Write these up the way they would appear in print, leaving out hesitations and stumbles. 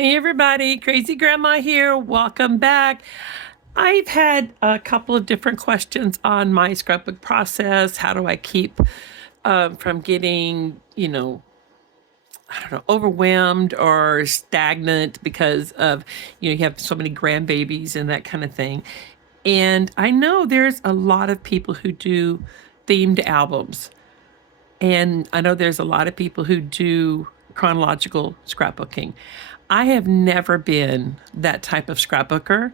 Hey everybody, Crazy Grandma here. Welcome back. I've had a couple of different questions on my scrapbook process. How do I keep from getting, I don't know, overwhelmed or stagnant because of, you have so many grandbabies and that kind of thing. And I know there's a lot of people who do themed albums. And I know there's a lot of people who do chronological scrapbooking. I have never been that type of scrapbooker.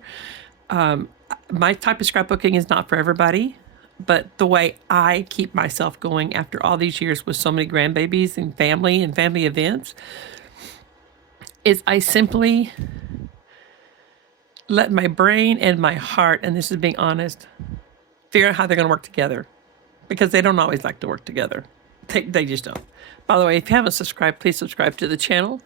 My type of scrapbooking is not for everybody, but the way I keep myself going after all these years with so many grandbabies and family events is I simply let my brain and my heart, and this is being honest, figure out how they're going to work together because they don't always like to work together. They just don't. By the way, if you haven't subscribed, please subscribe to the channel.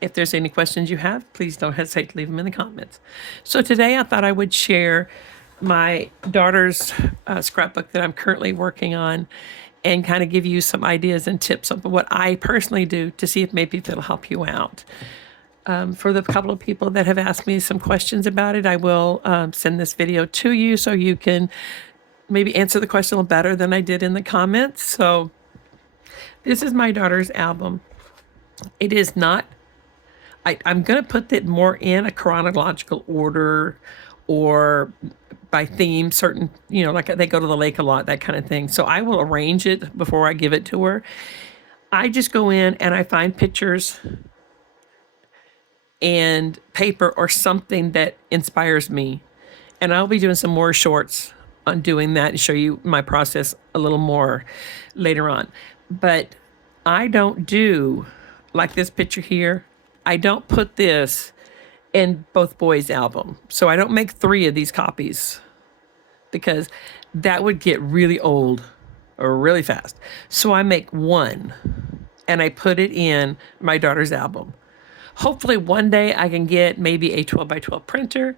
If there's any questions you have, please don't hesitate to leave them in the comments. So today I thought I would share my daughter's scrapbook that I'm currently working on and kind of give you some ideas and tips of what I personally do to see if maybe it'll help you out. For the couple of people that have asked me some questions about it, I will send this video to you so you can maybe answer the question a little better than I did in the comments. So this is my daughter's album. It is not, I'm going to put it more in a chronological order or by theme, certain, like they go to the lake a lot, that kind of thing. So I will arrange it before I give it to her. I just go in and I find pictures and paper or something that inspires me. And I'll be doing some more shorts on doing that and show you my process a little more later on. But I don't do like this picture here. I don't put this in both boys' album. So I don't make 3 of these copies because that would get really old or really fast. So I make 1 and I put it in my daughter's album. Hopefully one day I can get maybe a 12 by 12 printer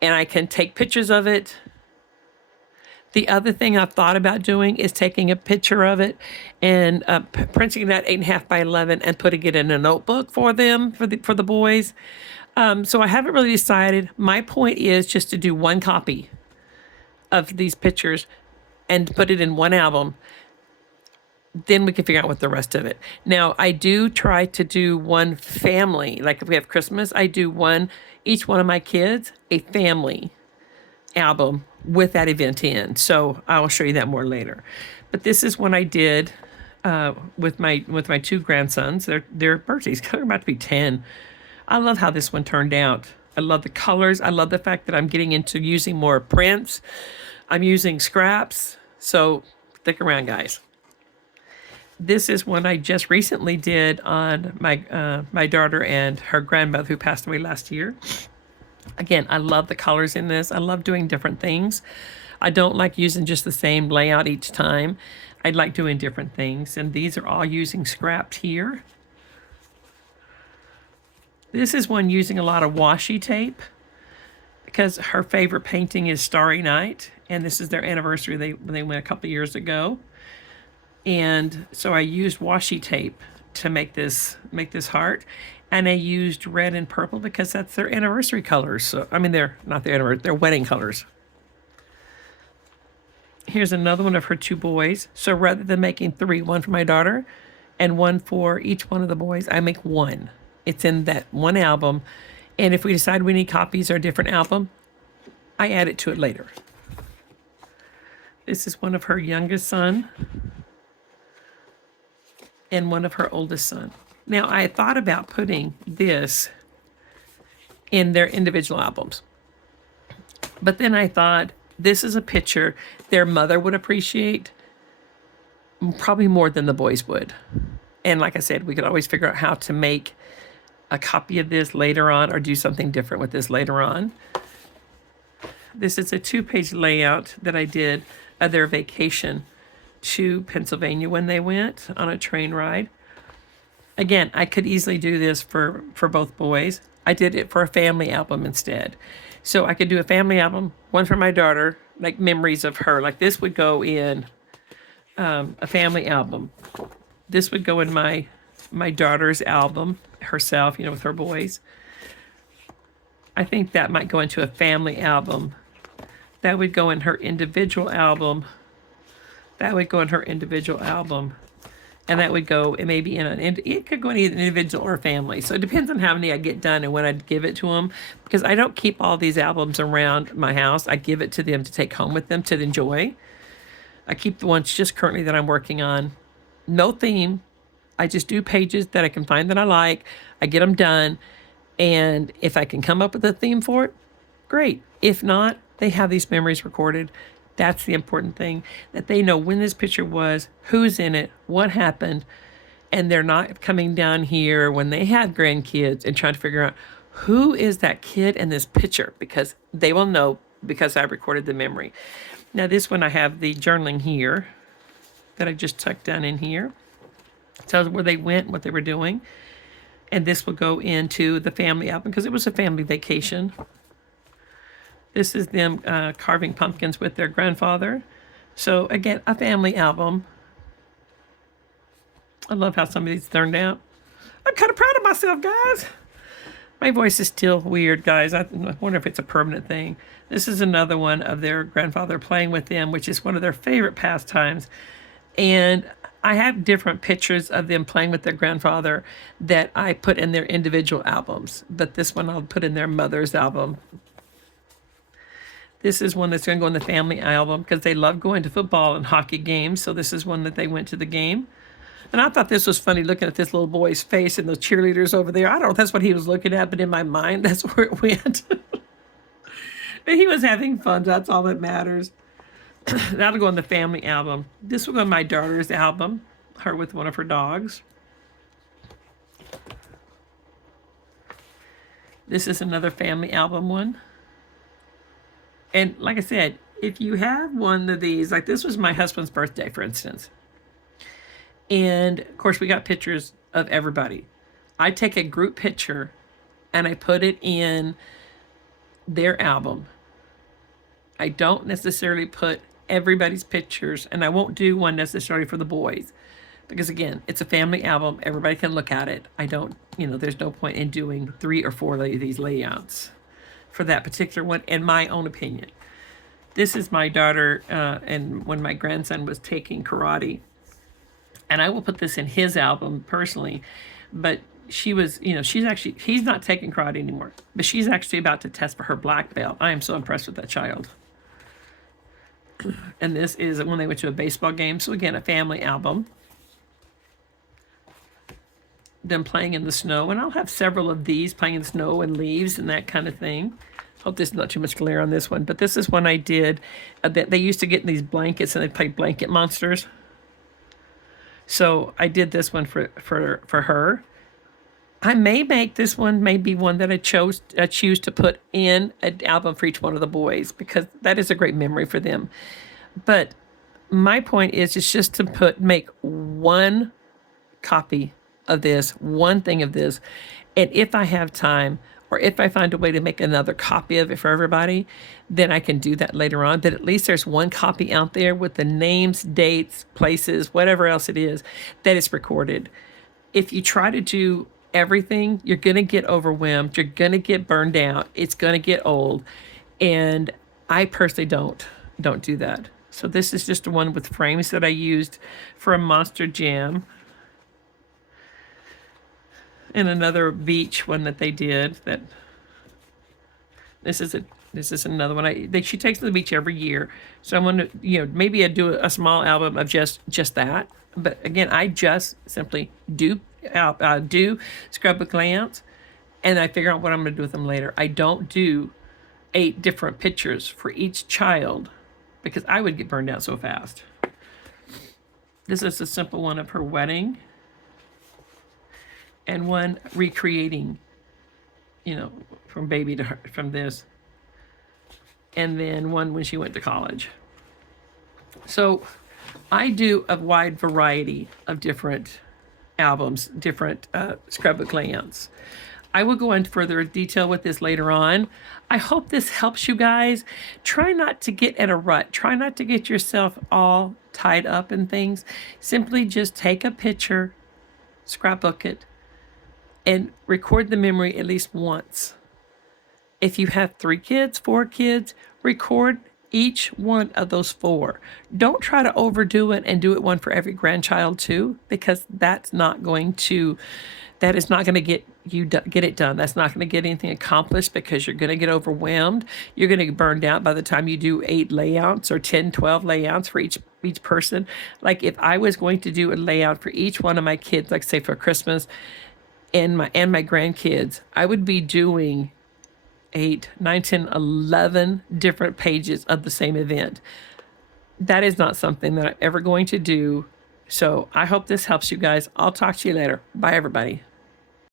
and I can take pictures of it. The other thing I've thought about doing is taking a picture of it and printing that 8.5 by 11 and putting it in a notebook for them, for the boys. So I haven't really decided. My point is just to do 1 copy of these pictures and put it in 1 album. Then we can figure out what the rest of it. Now, I do try to do 1 family. Like if we have Christmas, I do each one of my kids, a family album with that event in. So I will show you that more later. But this is one I did with my 2 grandsons. Their birthdays. They're about to be 10. I love how this one turned out. I love the colors. I love the fact that I'm getting into using more prints. I'm using scraps. So stick around, guys. This is one I just recently did on my daughter and her grandmother who passed away last year. Again, I love the colors in this. I love doing different things. I don't like using just the same layout each time. I like doing different things. And these are all using scraps here. This is one using a lot of washi tape because her favorite painting is Starry Night. And this is their anniversary. They went a couple of years ago. And so I used washi tape to make this heart. And I used red and purple because that's their anniversary colors. So, I mean, they're not their anniversary, they're wedding colors. Here's another one of her 2 boys. So rather than making 3, 1 for my daughter and 1 for each one of the boys, I make 1. It's in that 1 album. And if we decide we need copies or a different album, I add it to it later. This is one of her youngest son and one of her oldest son. Now, I thought about putting this in their individual albums. But then I thought, this is a picture their mother would appreciate probably more than the boys would. And like I said, we could always figure out how to make a copy of this later on or do something different with this later on. This is a 2-page layout that I did of their vacation to Pennsylvania when they went on a train ride. Again, I could easily do this for both boys. I did it for a family album instead. So I could do a family album, 1 for my daughter, like memories of her. Like this would go in a family album. This would go in my daughter's album herself, with her boys. I think that might go into a family album. That would go in her individual album. That would go in her individual album. And that would go, it may be it could go in either individual or family. So it depends on how many I get done and when I'd give it to them. Because I don't keep all these albums around my house. I give it to them to take home with them to enjoy. I keep the ones just currently that I'm working on. No theme. I just do pages that I can find that I like. I get them done. And if I can come up with a theme for it, great. If not, they have these memories recorded. That's the important thing, that they know when this picture was, who's in it, what happened, and they're not coming down here when they have grandkids and trying to figure out who is that kid in this picture, because they will know because I recorded the memory. Now this one I have the journaling here that I just tucked down in here. It tells where they went, what they were doing. And this will go into the family album because it was a family vacation. This is them carving pumpkins with their grandfather. So again, a family album. I love how some of these turned out. I'm kind of proud of myself, guys. My voice is still weird, guys. I wonder if it's a permanent thing. This is another one of their grandfather playing with them, which is one of their favorite pastimes. And I have different pictures of them playing with their grandfather that I put in their individual albums. But this one I'll put in their mother's album. This is one that's going to go in the family album because they love going to football and hockey games. So this is one that they went to the game. And I thought this was funny looking at this little boy's face and those cheerleaders over there. I don't know if that's what he was looking at, but in my mind, that's where it went. But he was having fun. That's all that matters. That'll go in the family album. This will go in my daughter's album, her with one of her dogs. This is another family album one. And like I said, if you have one of these, like this was my husband's birthday, for instance. And of course, we got pictures of everybody. I take a group picture and I put it in their album. I don't necessarily put everybody's pictures, and I won't do one necessarily for the boys. Because again, it's a family album. Everybody can look at it. I don't, there's no point in doing 3 or 4 of these layouts for that particular one, in my own opinion. This is my daughter and when my grandson was taking karate. And I will put this in his album personally. But she was, he's not taking karate anymore. But she's actually about to test for her black belt. I am so impressed with that child. And this is when they went to a baseball game. So again, a family album. Them playing in the snow, and I'll have several of these playing in snow and leaves and that kind of thing. Hope there's not too much glare on this one, but this is one I did. They used to get in these blankets and they play blanket monsters. So I did this one for her. I may make this one maybe one that I choose to put in an album for each one of the boys because that is a great memory for them. But my point is, it's just to make one copy of this, one thing of this, and if I have time or if I find a way to make another copy of it for everybody, then I can do that later on. But at least there's one copy out there with the names, dates, places, whatever else it is that is recorded. If you try to do everything, you're going to get overwhelmed. You're going to get burned out. It's going to get old. And I personally don't do that. So this is just the one with frames that I used for a Monster Jam. And another beach one that they did. This is another one. She takes to the beach every year. So I'm going to, maybe I do a small album of just that. But again, I just simply do scrapbook layouts, and I figure out what I'm going to do with them later. I don't do 8 different pictures for each child because I would get burned out so fast. This is a simple one of her wedding. And one recreating, from baby to her, from this. And then one when she went to college. So I do a wide variety of different albums, different scrapbook layouts. I will go into further detail with this later on. I hope this helps you guys. Try not to get in a rut. Try not to get yourself all tied up in things. Simply just take a picture, scrapbook it, and record the memory at least once. If you have 3 kids, 4 kids, record each one of those 4. Don't try to overdo it and do it one for every grandchild too, because that is not going to get get it done. That's not going to get anything accomplished because you're going to get overwhelmed. You're going to get burned out by the time you do 8 layouts or 10, 12 layouts for each person. Like if I was going to do a layout for each one of my kids, like say for Christmas and my grandkids, I would be doing 8, 9, 10, 11 different pages of the same event. That is not something that I'm ever going to do. So I hope this helps you guys. I'll talk to you later. Bye, everybody.